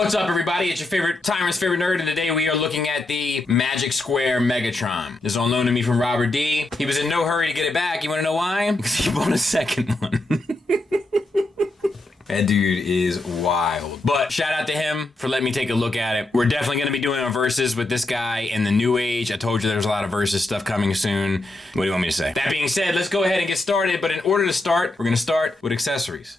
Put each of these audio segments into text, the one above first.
What's up, everybody? It's your favorite timer's favorite nerd, and today we are looking at the Magic Square Megatron. This is on loan to me from Robert D. He was in no hurry to get it back. You want to know why? Because he bought a second one. That dude is wild. But shout out to him for letting me take a look at it. We're definitely going to be doing a versus with this guy in the new age. I told you there's a lot of versus stuff coming soon. What do you want me to say? That being said, let's go ahead and get started. But in order to start, we're going to start with accessories.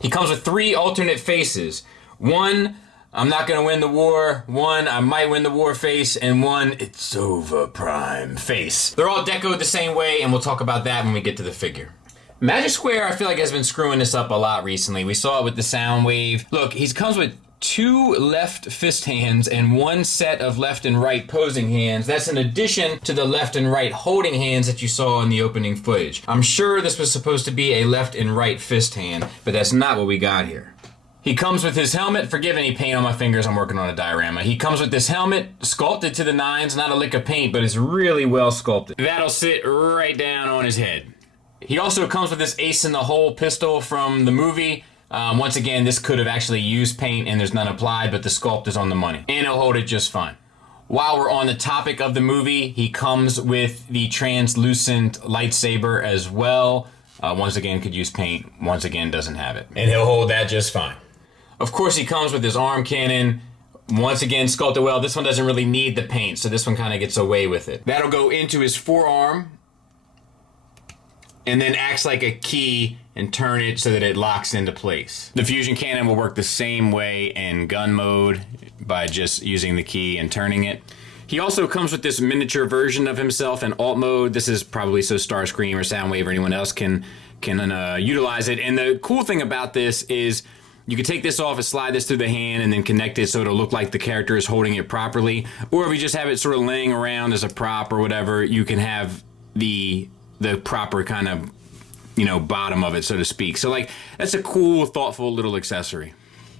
He comes with 3 alternate faces. 1, I'm not gonna win the war. 1, I might win the war face. And 1, it's over prime face. They're all decoed the same way, and we'll talk about that when we get to the figure. Magic Square, I feel like, has been screwing this up a lot recently. We saw it with the Soundwave. Look, he comes with 2 left fist hands and 1 set of left and right posing hands. That's in addition to the left and right holding hands that you saw in the opening footage. I'm sure this was supposed to be a left and right fist hand, but that's not what we got here. He comes with his helmet. Forgive any paint on my fingers, I'm working on a diorama. He comes with this helmet, sculpted to the nines, not a lick of paint, but it's really well sculpted. That'll sit right down on his head. He also comes with this ace in the hole pistol from the movie. Once again, this could have actually used paint and there's none applied, but the sculpt is on the money. And he'll hold it just fine. While we're on the topic of the movie, he comes with the translucent lightsaber as well. Once again, could use paint. Once again, doesn't have it. And he'll hold that just fine. Of course, he comes with his arm cannon. Once again, sculpted well. This one doesn't really need the paint, so this one kind of gets away with it. That'll go into his forearm and then acts like a key and turn it so that it locks into place. The fusion cannon will work the same way in gun mode by just using the key and turning it. He also comes with this miniature version of himself in alt mode. This is probably so Starscream or Soundwave or anyone else can utilize it. And the cool thing about this is you can take this off and slide this through the hand and then connect it so it'll look like the character is holding it properly. Or if you just have it sort of laying around as a prop or whatever, you can have the proper kind of, bottom of it, so to speak. So that's a cool, thoughtful little accessory.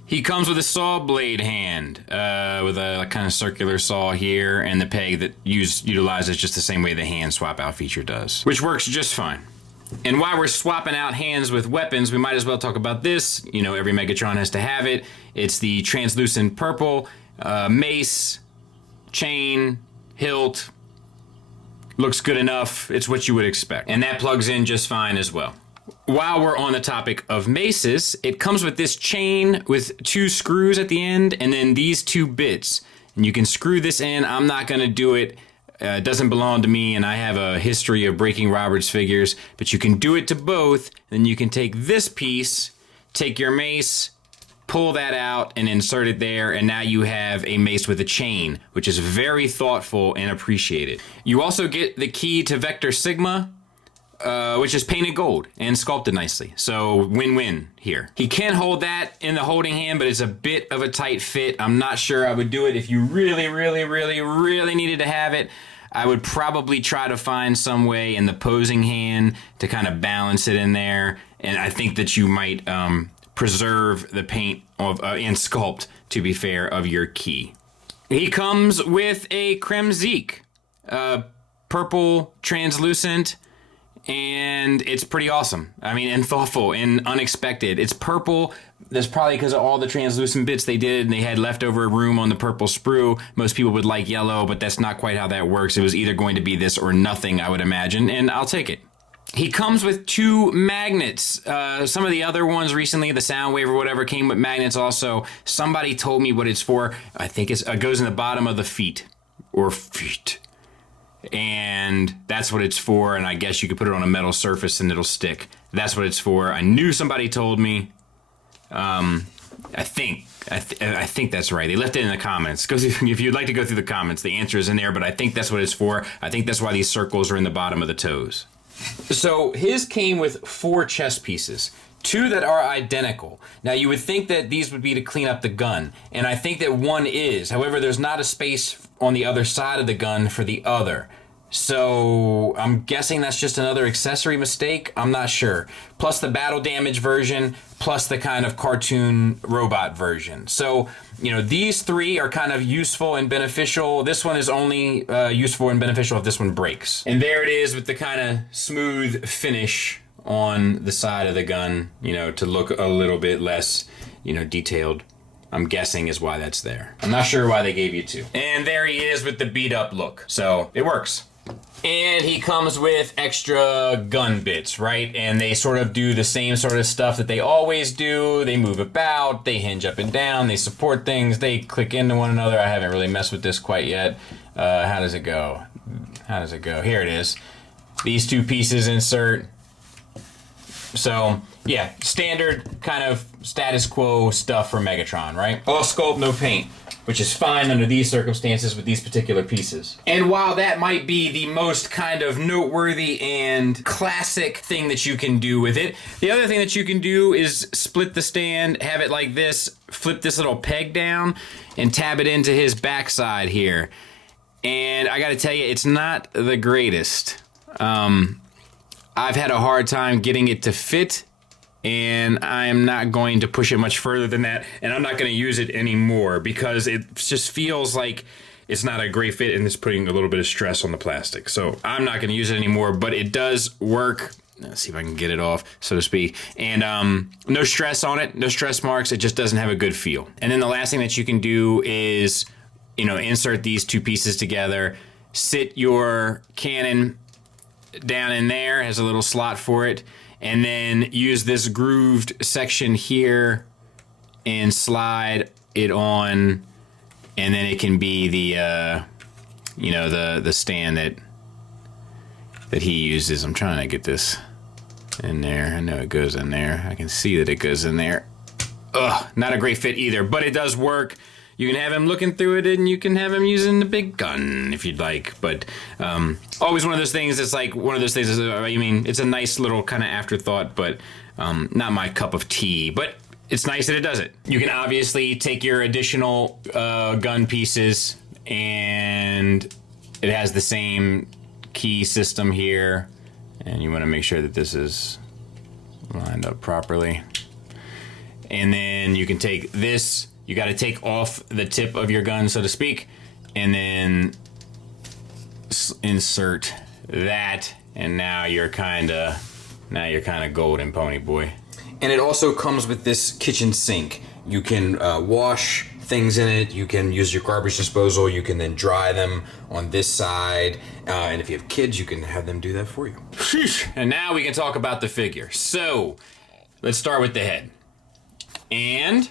He comes with a saw blade hand, with a kind of circular saw here, and the peg that utilizes just the same way the hand swap out feature does, which works just fine. And while we're swapping out hands with weapons, we might as well talk about this. Every Megatron has to have it. It's the translucent purple mace, chain, hilt. Looks good enough. It's what you would expect. And that plugs in just fine as well. While we're on the topic of maces, it comes with this chain with 2 screws at the end and then these 2 bits. And you can screw this in. I'm not going to do it. It doesn't belong to me, and I have a history of breaking Robert's figures. But you can do it to both. Then you can take this piece, take your mace, pull that out, and insert it there, and now you have a mace with a chain, which is very thoughtful and appreciated. You also get the key to Vector Sigma, which is painted gold and sculpted nicely. So win-win here. He can hold that in the holding hand, but it's a bit of a tight fit. I'm not sure I would do it if you really, really, really, really needed to have it. I would probably try to find some way in the posing hand to kind of balance it in there. And I think that you might preserve the paint and sculpt, to be fair, of your key. He comes with a Kremzik, purple translucent, and it's pretty awesome. And thoughtful and unexpected. It's purple. That's probably because of all the translucent bits they did, and they had leftover room on the purple sprue. Most people would like yellow, but that's not quite how that works. It was either going to be this or nothing, I would imagine, and I'll take it. He comes with 2 magnets. Some of the other ones recently, the Soundwave or whatever, came with magnets also. Somebody told me what it's for. I think it goes in the bottom of the feet. Or feet. And that's what it's for, and I guess you could put it on a metal surface and it'll stick. That's what it's for. I knew somebody told me. I think that's right. They left it in the comments. If you'd like to go through the comments, the answer is in there, but I think that's what it's for. I think that's why these circles are in the bottom of the toes. So his came with 4 chest pieces. 2 that are identical. Now you would think that these would be to clean up the gun, and I think that 1 is. However, there's not a space on the other side of the gun for the other. So I'm guessing that's just another accessory mistake. I'm not sure. Plus the battle damage version, plus the kind of cartoon robot version. So, these 3 are kind of useful and beneficial. This one is only useful and beneficial if this one breaks. And there it is with the kind of smooth finish on the side of the gun, to look a little bit less, detailed. I'm guessing is why that's there. I'm not sure why they gave you 2. And there he is with the beat up look. So it works. And he comes with extra gun bits, right? And they sort of do the same sort of stuff that they always do. They move about, they hinge up and down, they support things, they click into one another. I haven't really messed with this quite yet. How does it go? How does it go? Here it is. These 2 pieces insert. So, yeah, standard kind of status quo stuff for Megatron, right? All sculpt, no paint, which is fine under these circumstances with these particular pieces. And while that might be the most kind of noteworthy and classic thing that you can do with it, the other thing that you can do is split the stand, have it like this, flip this little peg down, and tab it into his backside here. And I gotta tell you, it's not the greatest. I've had a hard time getting it to fit, and I am not going to push it much further than that, and I'm not going to use it anymore because it just feels like it's not a great fit and it's putting a little bit of stress on the plastic. So I'm not going to use it anymore, but it does work. Let's see if I can get it off, so to speak. And no stress on it, no stress marks. It just doesn't have a good feel. And then the last thing that you can do is, you know, insert these 2 pieces together, sit your cannon down in there, has a little slot for it, and then use this grooved section here and slide it on, and then it can be the you know, the stand that he uses. I'm trying to get this in there. I know it goes in there. I can see that it goes in there. Ugh, not a great fit either, but it does work. You can have him looking through it, and you can have him using the big gun if you'd like. But always one of those things that's like one of those things. I mean, it's a nice little kind of afterthought, but not my cup of tea. But it's nice that it does it. You can obviously take your additional gun pieces, and it has the same key system here. And you want to make sure that this is lined up properly. And then you can take this. You got to take off the tip of your gun, so to speak, and then insert that, and now you're kind of golden, pony boy. And it also comes with this kitchen sink. You can wash things in it. You can use your garbage disposal. You can then dry them on this side, and if you have kids, you can have them do that for you. Sheesh. And now we can talk about the figure. So let's start with the head. And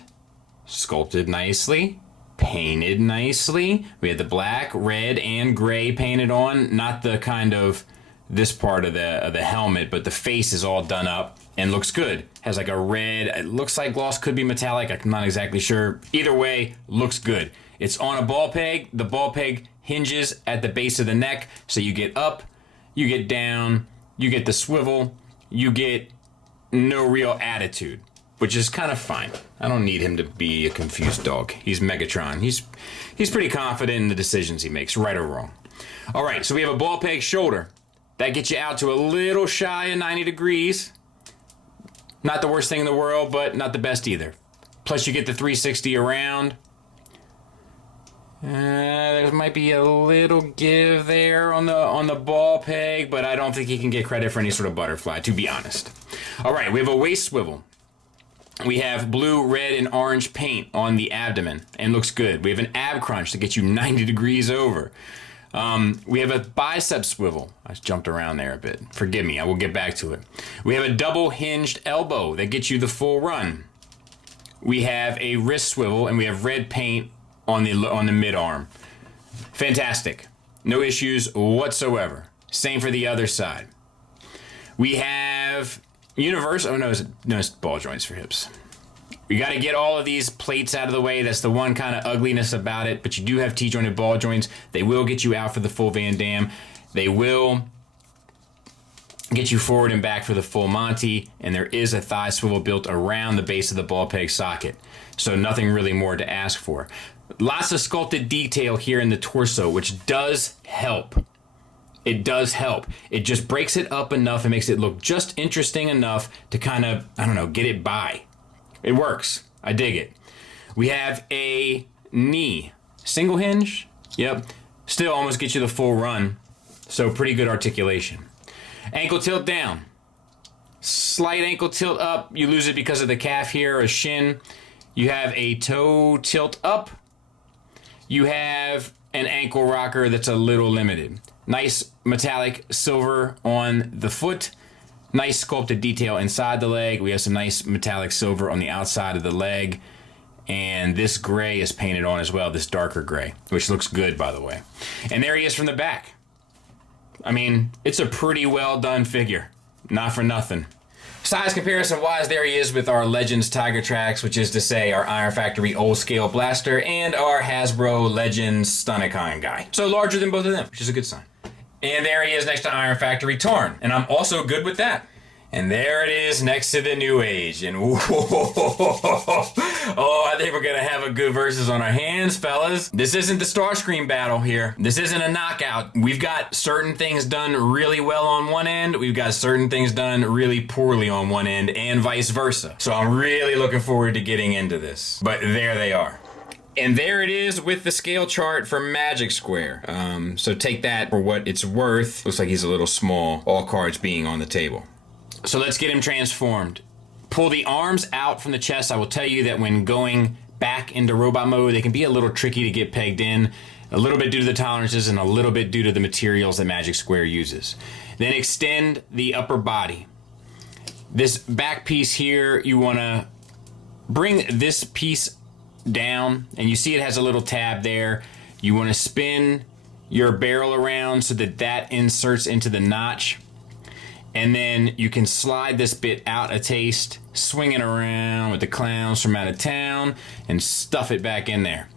sculpted nicely, painted nicely. We had the black, red, and gray painted on. Not the kind of this part of the helmet, but the face is all done up and looks good. Has like a red, it looks like gloss, could be metallic, I'm not exactly sure. Either way, looks good. It's on a ball peg. The ball peg hinges at the base of the neck, so you get up, you get down, you get the swivel, you get no real attitude, which is kind of fine. I don't need him to be a confused dog. He's Megatron. He's pretty confident in the decisions he makes, right or wrong. All right, so we have a ball peg shoulder. That gets you out to a little shy of 90 degrees. Not the worst thing in the world, but not the best either. Plus you get the 360 around. There might be a little give there on the ball peg, but I don't think he can get credit for any sort of butterfly, to be honest. All right, we have a waist swivel. We have blue, red, and orange paint on the abdomen, and looks good. We have an ab crunch to get you 90 degrees over. We have a bicep swivel. I jumped around there a bit. Forgive me, I will get back to it. We have a double hinged elbow that gets you the full run. We have a wrist swivel, and we have red paint on the mid arm. Fantastic. No issues whatsoever. Same for the other side. We have universal. Oh no, it's ball joints for hips. We got to get all of these plates out of the way. That's the one kind of ugliness about it. But you do have T-jointed ball joints. They will get you out for the full Van Damme. They will get you forward and back for the full Monty. And there is a thigh swivel built around the base of the ball peg socket. So nothing really more to ask for. Lots of sculpted detail here in the torso, which does help. It does help. It just breaks it up enough and makes it look just interesting enough to kind of, I don't know, get it by. It works. I dig it. We have a knee. Single hinge? Yep. Still almost gets you the full run. So pretty good articulation. Ankle tilt down. Slight ankle tilt up. You lose it because of the calf here or shin. You have a toe tilt up. You have an ankle rocker that's a little limited. Nice metallic silver on the foot. Nice sculpted detail inside the leg. We have some nice metallic silver on the outside of the leg. And this gray is painted on as well, this darker gray, which looks good, by the way. And there he is from the back. I mean, it's a pretty well done figure. Not for nothing. Size comparison wise, there he is with our Legends Tiger Tracks, which is to say our Iron Factory Old Scale Blaster and our Hasbro Legends Stunnicon guy. So larger than both of them, which is a good sign. And there he is next to Iron Factory Torn, and I'm also good with that. And there it is next to the New Age. And oh, I think we're going to have a good versus on our hands, fellas. This isn't the Starscream battle here. This isn't a knockout. We've got certain things done really well on one end. We've got certain things done really poorly on one end, and vice versa. So I'm really looking forward to getting into this. But there they are. And there it is with the scale chart for Magic Square. So take that for what it's worth. Looks like he's a little small, all cards being on the table. So let's get him transformed. Pull the arms out from the chest. I will tell you that when going back into robot mode, they can be a little tricky to get pegged in, a little bit due to the tolerances and a little bit due to the materials that Magic Square uses. Then extend the upper body. This back piece here, you want to bring this piece down, and you see it has a little tab there. You want to spin your barrel around so that that inserts into the notch. And then you can slide this bit out a taste, swing it around with the clowns from out of town, and stuff it back in there.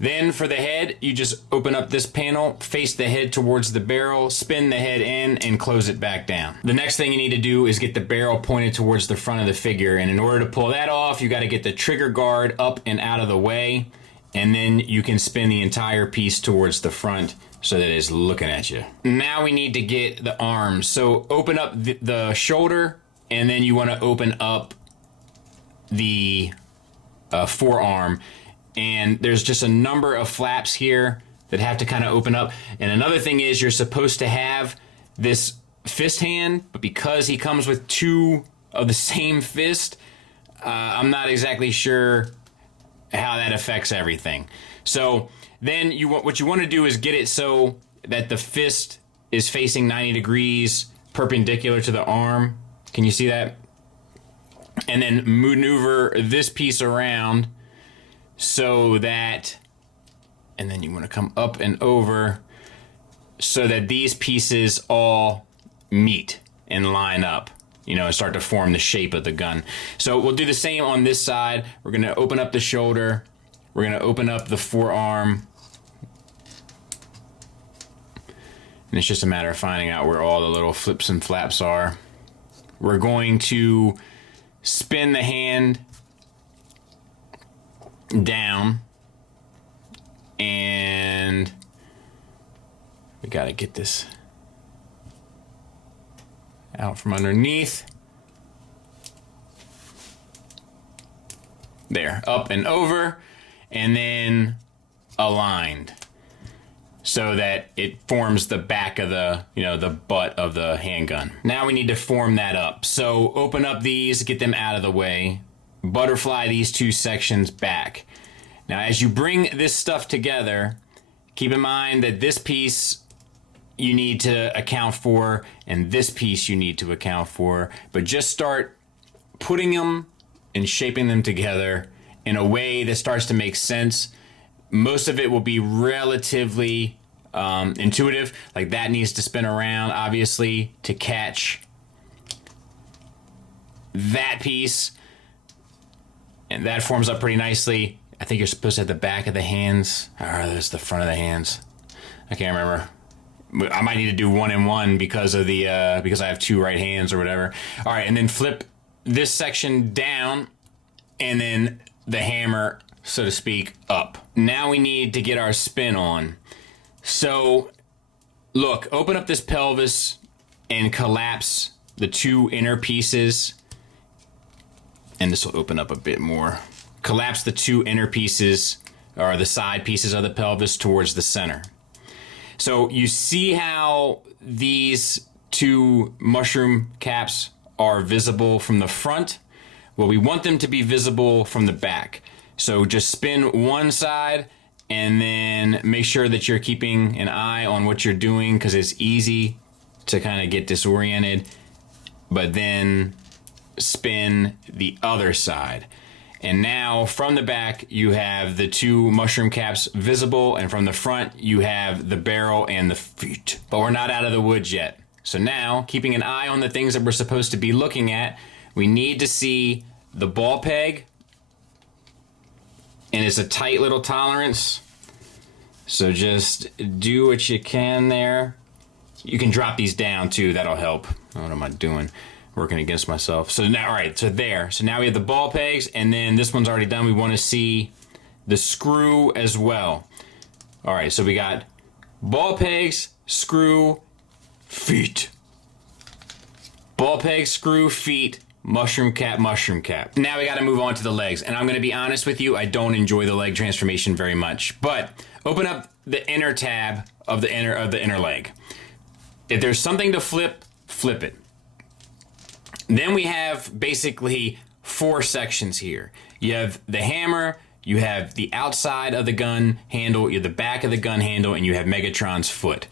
Then for the head, you just open up this panel, face the head towards the barrel, spin the head in, and close it back down. The next thing you need to do is get the barrel pointed towards the front of the figure, and in order to pull that off, you got to get the trigger guard up and out of the way, and then you can spin the entire piece towards the front so that it's looking at you. Now we need to get the arms. So open up the shoulder, and then you want to open up the forearm. And there's just a number of flaps here that have to kind of open up. And another thing is you're supposed to have this fist hand, but because he comes with two of the same fist, I'm not exactly sure how that affects everything. So then what you want to do is get it so that the fist is facing 90 degrees perpendicular to the arm. Can you see that? And then maneuver this piece around so that, and then you want to come up and over so that these pieces all meet and line up, you know, and start to form the shape of the gun. So we'll do the same on this side. We're going to open up the shoulder. We're going to open up the forearm. And it's just a matter of finding out where all the little flips and flaps are. We're going to spin the hand down, and we got to get this out from underneath. There, up and over, and then aligned so that it forms the back of the, you know, the butt of the handgun. Now we need to form that up. So open up these, get them out of the way, butterfly these two sections back. Now as you bring this stuff together, keep in mind that this piece you need to account for and this piece you need to account for, but just start putting them and shaping them together in a way that starts to make sense. Most of it will be relatively intuitive, like that needs to spin around obviously to catch that piece, and that forms up pretty nicely. I think you're supposed to have the back of the hands, or there's the front of the hands. I can't remember. I might need to do one and one because of the because I have two right hands or whatever. All right, and then flip this section down, and then the hammer, so to speak, up. Now we need to get our spin on. So look, open up this pelvis and collapse the two inner pieces, and this will open up a bit more. Collapse the two inner pieces, or the side pieces of the pelvis, towards the center. So you see how these two mushroom caps are visible from the front? Well, we want them to be visible from the back. So just spin one side and then make sure that you're keeping an eye on what you're doing, because it's easy to kind of get disoriented. But then spin the other side. And now from the back you have the two mushroom caps visible, and from the front you have the barrel and the feet. But we're not out of the woods yet. So now, keeping an eye on the things that we're supposed to be looking at, we need to see the ball peg. And it's a tight little tolerance. So just do what you can there. You can drop these down too, that'll help. What am I doing? Working against myself. So now, all right, so there. So now we have the ball pegs, and then this one's already done. We want to see the screw as well. All right, so we got ball pegs, screw, feet. Ball peg, screw, feet, mushroom cap, mushroom cap. Now we got to move on to the legs. And I'm going to be honest with you, I don't enjoy the leg transformation very much. But open up the inner tab of the inner leg. If there's something to flip, flip it. Then we have basically 4 sections here. You have the hammer, you have the outside of the gun handle, you have the back of the gun handle, and you have Megatron's foot.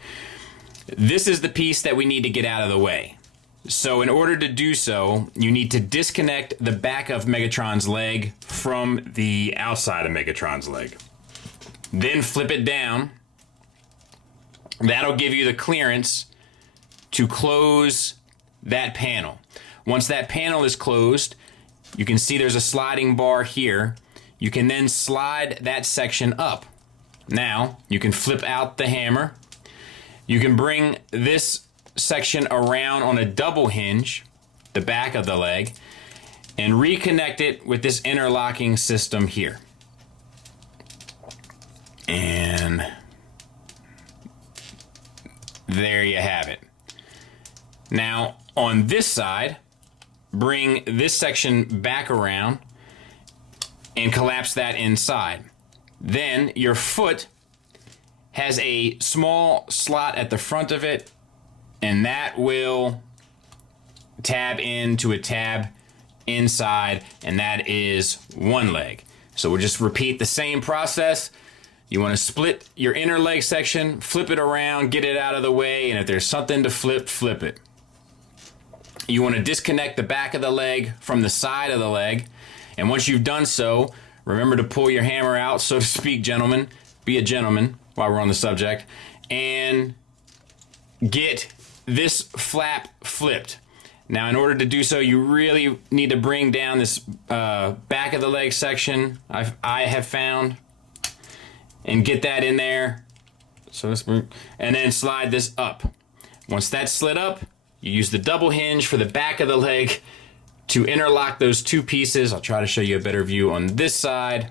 This is the piece that we need to get out of the way. So in order to do so, you need to disconnect the back of Megatron's leg from the outside of Megatron's leg. Then flip it down. That'll give you the clearance to close that panel. Once that panel is closed, you can see there's a sliding bar here. You can then slide that section up. Now, you can flip out the hammer. You can bring this section around on a double hinge, the back of the leg, and reconnect it with this interlocking system here. And there you have it. Now, on this side, bring this section back around and collapse that inside. Then your foot has a small slot at the front of it, and that will tab into a tab inside, and that is one leg. So we'll just repeat the same process. You want to split your inner leg section, flip it around, get it out of the way, and if there's something to flip, flip it. You want to disconnect the back of the leg from the side of the leg. And once you've done so, remember to pull your hammer out, so to speak, gentlemen. Be a gentleman while we're on the subject. And get this flap flipped. Now, in order to do so, you really need to bring down this back of the leg section, I have found, and get that in there. So and then slide this up. Once that's slid up, you use the double hinge for the back of the leg to interlock those two pieces. I'll try to show you a better view on this side.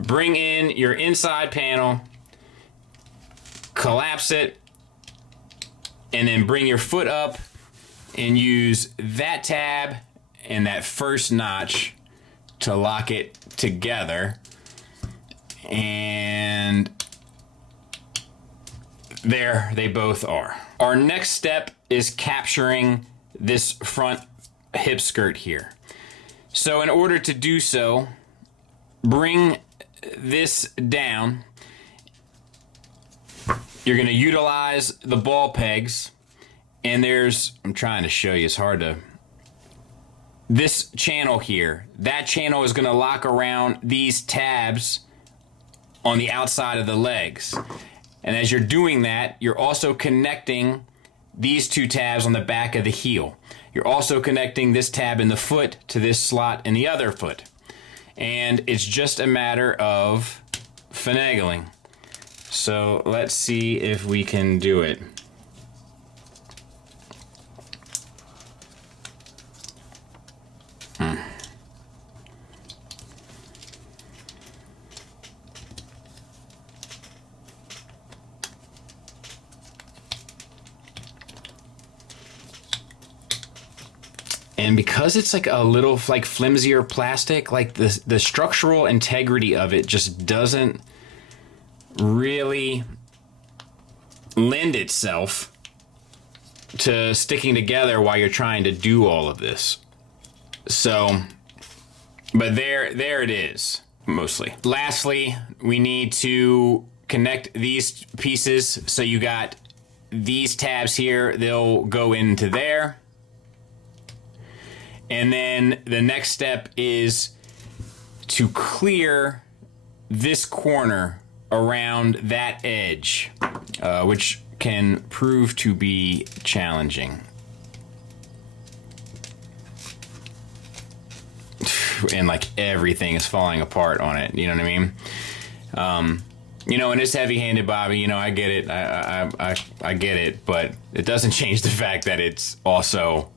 Bring in your inside panel, collapse it, and then bring your foot up and use that tab and that first notch to lock it together. And there they both are. Our next step is capturing this front hip skirt here. So in order to do so, bring this down. You're going to utilize the ball pegs, and I'm trying to show you, it's hard to, this channel here, that channel is going to lock around these tabs on the outside of the legs. And as you're doing that, you're also connecting these two tabs on the back of the heel. You're also connecting this tab in the foot to this slot in the other foot. And it's just a matter of finagling. So let's see if we can do it. And because it's like a little like flimsier plastic, like the structural integrity of it just doesn't really lend itself to sticking together while you're trying to do all of this. So But there it is, mostly. Lastly, we need to connect these pieces. So you got these tabs here, they'll go into there. And then the next step is to clear this corner around that edge, which can prove to be challenging. And like everything is falling apart on it, you know what I mean? You know, and it's heavy-handed, Bobby, you know, I get it, I get it, but it doesn't change the fact that it's also,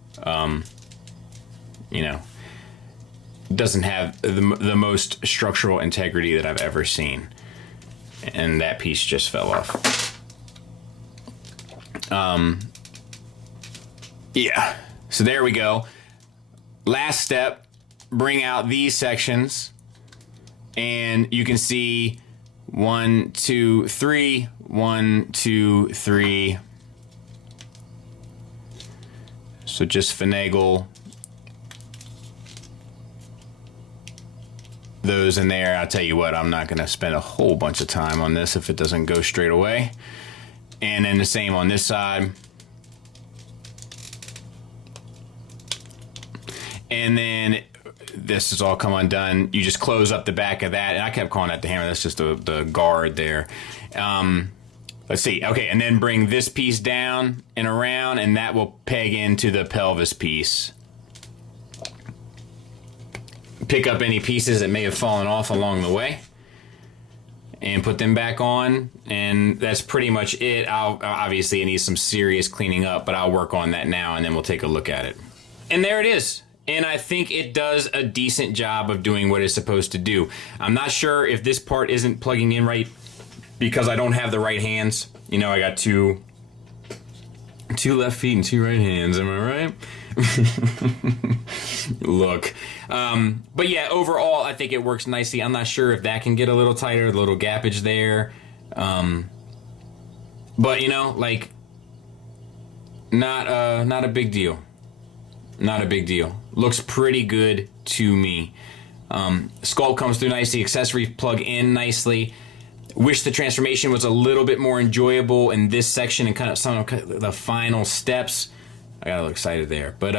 you know, doesn't have the most structural integrity that I've ever seen. And that piece just fell off. Yeah, so there we go. Last step, bring out these sections, and you can see 1, 2, 3, 1, 2, 3. So just finagle those in there. I'll tell you what, I'm not going to spend a whole bunch of time on this if it doesn't go straight away. And then the same on this side. And then this is all come undone. You just close up the back of that. And I kept calling that the hammer. That's just the guard there. Let's see. Okay, and then bring this piece down and around, and that will peg into the pelvis piece. Pick up any pieces that may have fallen off along the way and put them back on, and that's pretty much it. Obviously it needs some serious cleaning up, but I'll work on that now and then we'll take a look at it. And there it is. And I think it does a decent job of doing what it's supposed to do. I'm not sure if this part isn't plugging in right because I don't have the right hands. You know, I got two left feet and 2 right hands, am I right? Look. But yeah, overall, I think it works nicely. I'm not sure if that can get a little tighter, a little gappage there. But, you know, like, not a big deal. Not a big deal. Looks pretty good to me. Sculpt comes through nicely. Accessories plug in nicely. Wish the transformation was a little bit more enjoyable in this section and kind of some of the final steps. I got a little excited there. But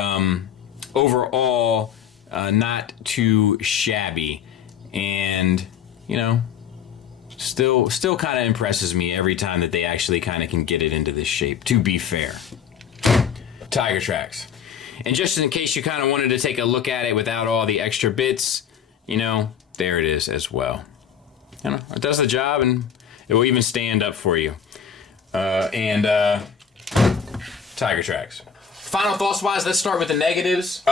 overall, not too shabby. And, you know, still kind of impresses me every time that they actually kind of can get it into this shape, to be fair. Tiger Tracks. And just in case you kind of wanted to take a look at it without all the extra bits, you know, there it is as well. You know, it does the job, and it will even stand up for you. Tiger Tracks. Final thoughts-wise, let's start with the negatives.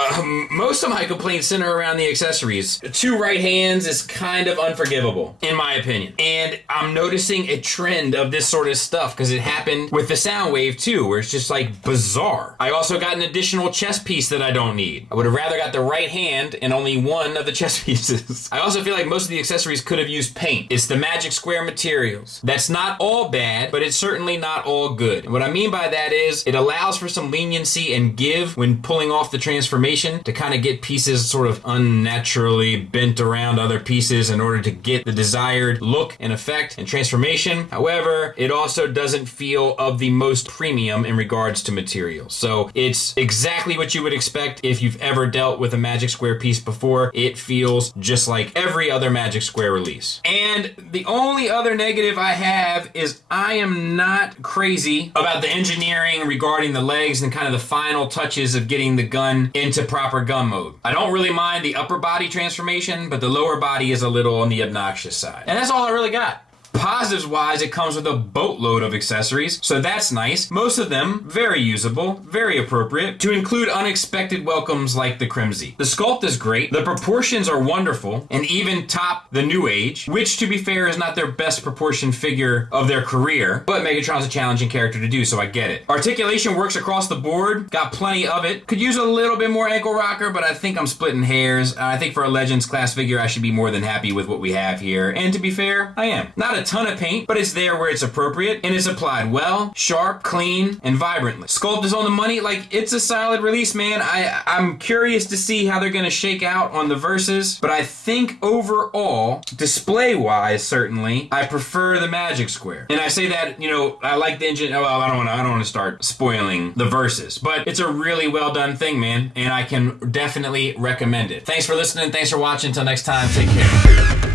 Most of my complaints center around the accessories. 2 right hands is kind of unforgivable, in my opinion. And I'm noticing a trend of this sort of stuff because it happened with the Soundwave too, where it's just like bizarre. I also got an additional chest piece that I don't need. I would have rather got the right hand and only one of the chest pieces. I also feel like most of the accessories could have used paint. It's the Magic Square materials. That's not all bad, but it's certainly not all good. And what I mean by that is it allows for some leniency and give when pulling off the transformation to kind of get pieces sort of unnaturally bent around other pieces in order to get the desired look and effect and transformation. However, it also doesn't feel of the most premium in regards to materials. So it's exactly what you would expect if you've ever dealt with a Magic Square piece before. It feels just like every other Magic Square release. And the only other negative I have is I am not crazy about the engineering regarding the legs and kind of the final touches of getting the gun into proper gun mode. I don't really mind the upper body transformation, but the lower body is a little on the obnoxious side. And that's all I really got. Positives wise, it comes with a boatload of accessories, so that's nice. Most of them very usable, very appropriate, to include unexpected welcomes like the Crimsy. The sculpt is great, the proportions are wonderful, and even top the New Age, which to be fair is not their best proportioned figure of their career, but Megatron's a challenging character to do, so I get it. Articulation works across the board, got plenty of it. Could use a little bit more ankle rocker, but I think I'm splitting hairs. I think for a Legends class figure, I should be more than happy with what we have here, and to be fair, I am. Not a ton ton of paint, but it's there where it's appropriate, and it's applied well, sharp, clean, and vibrantly. Sculpt is on the money. Like, it's a solid release, man. I'm curious to see how they're gonna shake out on the verses, but I think overall, display-wise, certainly, I prefer the Magic Square. And I say that, you know, I like the engine. Well, I don't want to start spoiling the verses, but it's a really well done thing, man, and I can definitely recommend it. Thanks for listening. Thanks for watching. Until next time, take care.